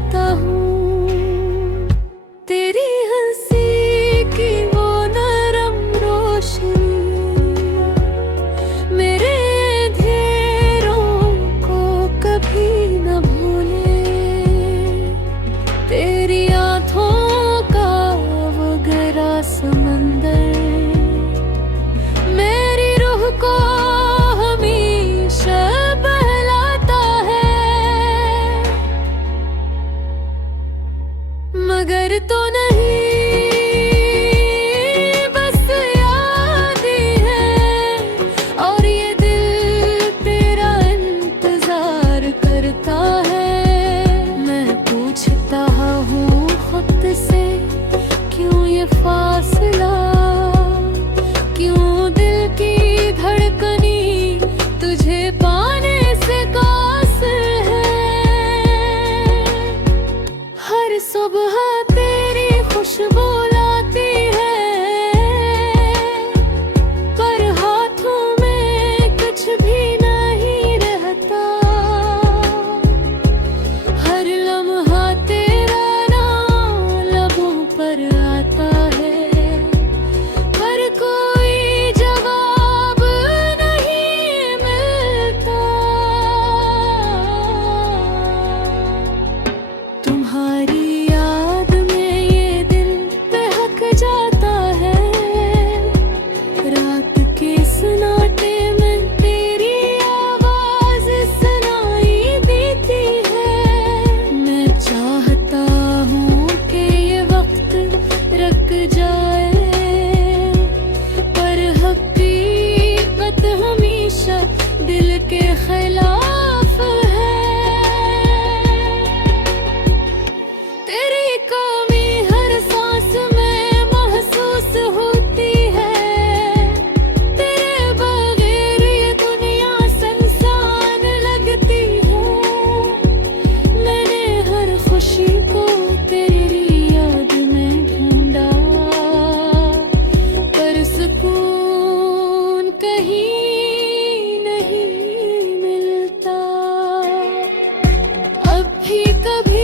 जाता हूँ। तेरी हंसी की वो नरम रोशनी मेरे अंधेरों को कभी न भूले। तेरी आँखों का वो गहरा समंदर मेरी रूह को हमेशा बहलाता है। मगर तो नहीं, बस याद ही है। और ये दिल तेरा इंतजार करता है। मैं पूछता हूँ खुद से, क्यों ये फासला, क्यों दिल की धड़कनी तुझे पाने से कासिर है। हर सुबह तेरी खुशबू लाती है, पर हाथों में कुछ भी नहीं रहता। हर लम्हा तेरा नाम लबों पर आता है, पर कोई जवाब नहीं मिलता। तुम्हारी याद में ये दिल बहक जाता है। रात के सन्नाटे में तेरी आवाज सुनाई देती है। मैं चाहता हूँ कि ये वक्त रुक जाए, पर हकीकत हमेशा दिल के खिलाफ है। तेरी कमी हर सांस में महसूस होती है। तेरे बगैर ये दुनिया सुनसान लगती है। मैंने हर खुशी को तेरी याद में ढूंढा, पर सुकून कहीं नहीं मिलता। अब भी कभी